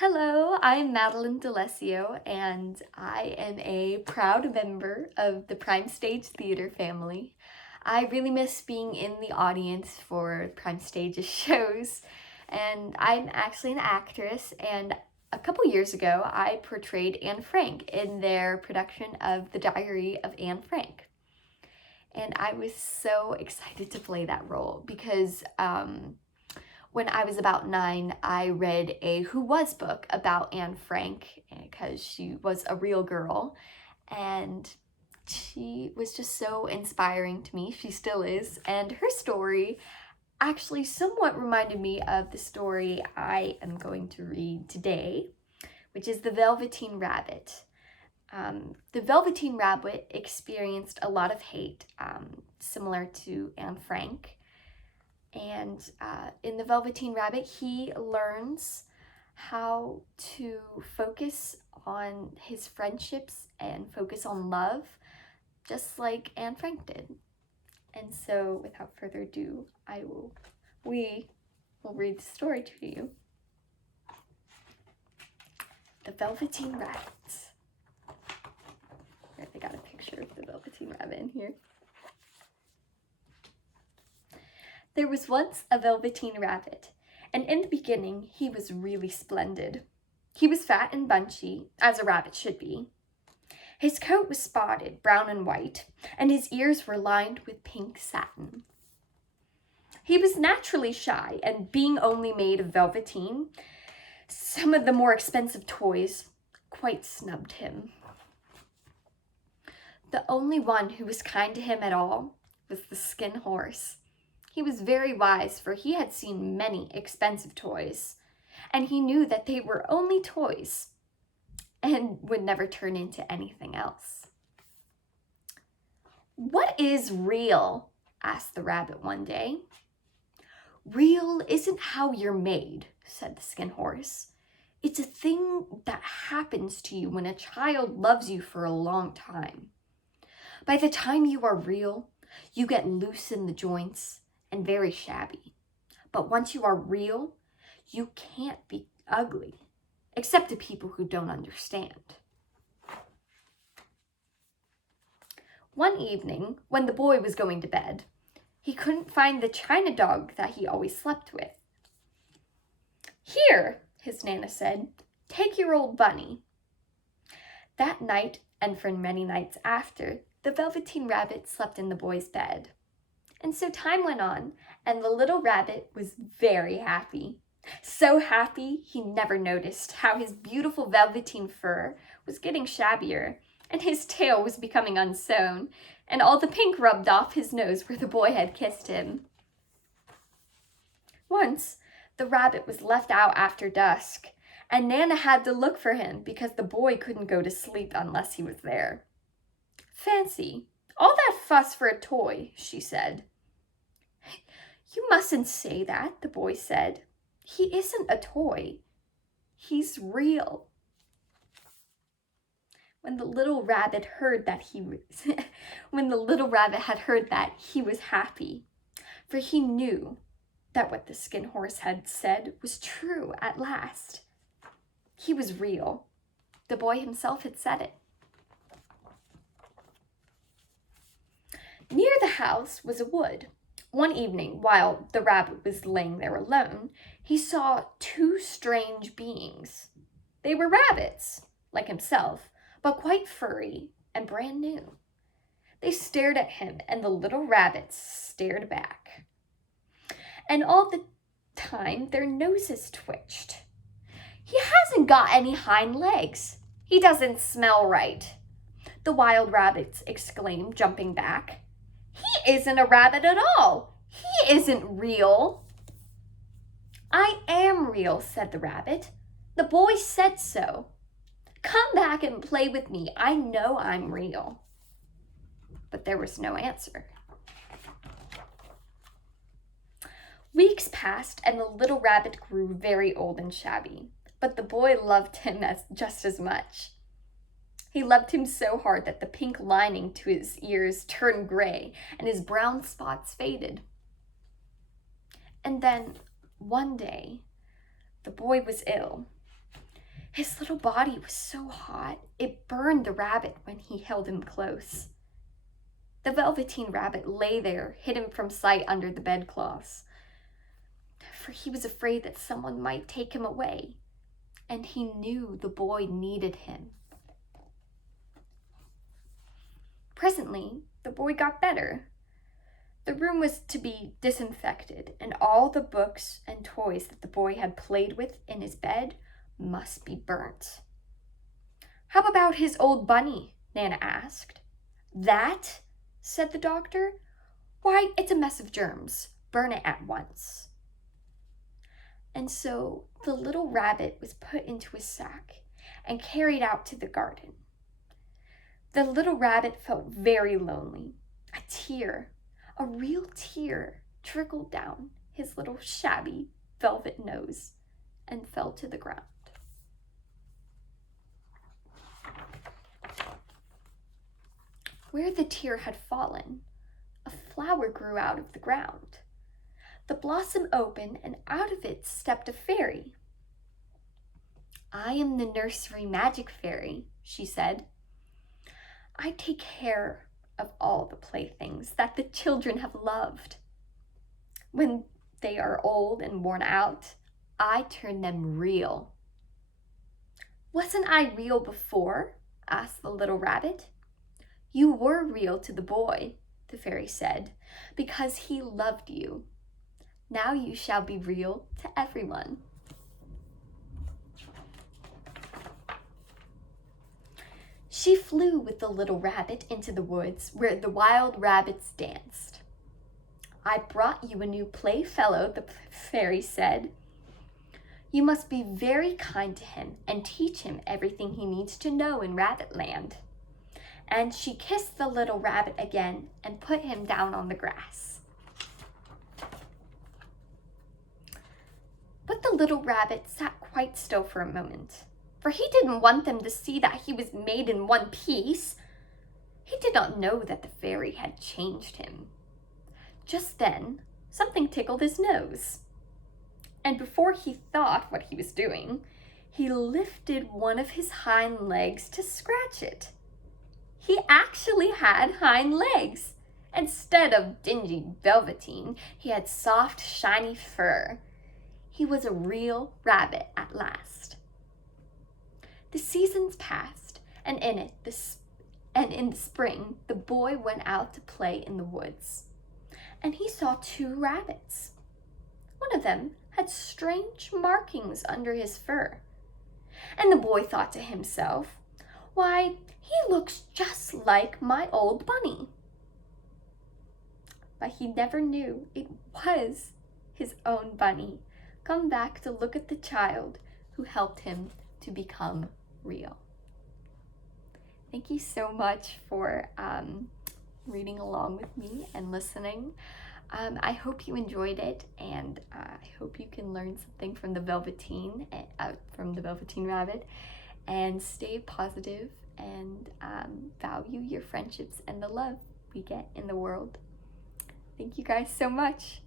Hello, I'm Madeline Dalesio, and I am a proud member of the Prime Stage Theater family. I really miss being in the audience for Prime Stage's shows, and I'm actually an actress, and a couple years ago I portrayed Anne Frank in their production of The Diary of Anne Frank. And I was so excited to play that role because when I was about 9, I read a Who Was book about Anne Frank because she was a real girl, and she was just so inspiring to me. She still is, and her story actually somewhat reminded me of the story I am going to read today, which is The Velveteen Rabbit. The Velveteen Rabbit experienced a lot of hate, similar to Anne Frank. And in The Velveteen Rabbit, he learns how to focus on his friendships and focus on love, just like Anne Frank did. And so, without further ado, we will read the story to you. The Velveteen Rabbit. I got a picture of the Velveteen Rabbit in here. There was once a Velveteen Rabbit, and in the beginning he was really splendid. He was fat and bunchy, as a rabbit should be. His coat was spotted, brown and white, and his ears were lined with pink satin. He was naturally shy, and being only made of velveteen, some of the more expensive toys quite snubbed him. The only one who was kind to him at all was the Skin Horse. He was very wise, for he had seen many expensive toys, and he knew that they were only toys and would never turn into anything else. "What is real?" asked the rabbit one day. "Real isn't how you're made," said the Skin Horse. "It's a thing that happens to you when a child loves you for a long time. By the time you are real, you get loose in the joints and very shabby. But once you are real, you can't be ugly, except to people who don't understand." One evening, when the boy was going to bed, he couldn't find the china dog that he always slept with. "Here," his Nana said, "take your old bunny." That night, and for many nights after, the Velveteen Rabbit slept in the boy's bed. And so time went on, and the little rabbit was very happy. So happy, he never noticed how his beautiful velveteen fur was getting shabbier, and his tail was becoming unsewn, and all the pink rubbed off his nose where the boy had kissed him. Once, the rabbit was left out after dusk, and Nana had to look for him because the boy couldn't go to sleep unless he was there. "Fancy, all that fuss for a toy," she said. "You mustn't say that," the boy said. "He isn't a toy. He's real." When the little rabbit had heard that, he was happy, for he knew that what the Skin Horse had said was true at last. He was real. The boy himself had said it. Near the house was a wood. One evening, while the rabbit was laying there alone, he saw two strange beings. They were rabbits, like himself, but quite furry and brand new. They stared at him, and the little rabbits stared back. And all the time, their noses twitched. "He hasn't got any hind legs. He doesn't smell right," the wild rabbits exclaimed, jumping back. "He isn't a rabbit at all. He isn't real." "I am real," said the rabbit. "The boy said so. Come back and play with me. I know I'm real." But there was no answer. Weeks passed, and the little rabbit grew very old and shabby, but the boy loved him just as much. He loved him so hard that the pink lining to his ears turned gray and his brown spots faded. And then, one day, the boy was ill. His little body was so hot, it burned the rabbit when he held him close. The Velveteen Rabbit lay there, hidden from sight under the bedclothes, for he was afraid that someone might take him away, and he knew the boy needed him. Presently, the boy got better. The room was to be disinfected, and all the books and toys that the boy had played with in his bed must be burnt. "How about his old bunny?" Nana asked. "That?" said the doctor. "Why, it's a mess of germs. Burn it at once." And so the little rabbit was put into a sack and carried out to the garden. The little rabbit felt very lonely. A tear, a real tear, trickled down his little shabby velvet nose and fell to the ground. Where the tear had fallen, a flower grew out of the ground. The blossom opened, and out of it stepped a fairy. "I am the nursery magic fairy," she said. "I take care of all the playthings that the children have loved. When they are old and worn out, I turn them real." "Wasn't I real before?" asked the little rabbit. "You were real to the boy," the fairy said, "because he loved you. Now you shall be real to everyone." She flew with the little rabbit into the woods where the wild rabbits danced. "I brought you a new playfellow," the fairy said. "You must be very kind to him and teach him everything he needs to know in Rabbitland." And she kissed the little rabbit again and put him down on the grass. But the little rabbit sat quite still for a moment, for he didn't want them to see that he was made in one piece. He did not know that the fairy had changed him. Just then, something tickled his nose. And before he thought what he was doing, he lifted one of his hind legs to scratch it. He actually had hind legs. Instead of dingy velveteen, he had soft, shiny fur. He was a real rabbit at last. The seasons passed, and in the spring, the boy went out to play in the woods, and he saw two rabbits. One of them had strange markings under his fur, and the boy thought to himself, "Why, he looks just like my old bunny." But he never knew it was his own bunny, come back to look at the child who helped him to become real. Thank you so much for reading along with me and listening. I hope you enjoyed it, and I hope you can learn something from the Velveteen Rabbit, and stay positive and value your friendships and the love we get in the world. Thank you guys so much.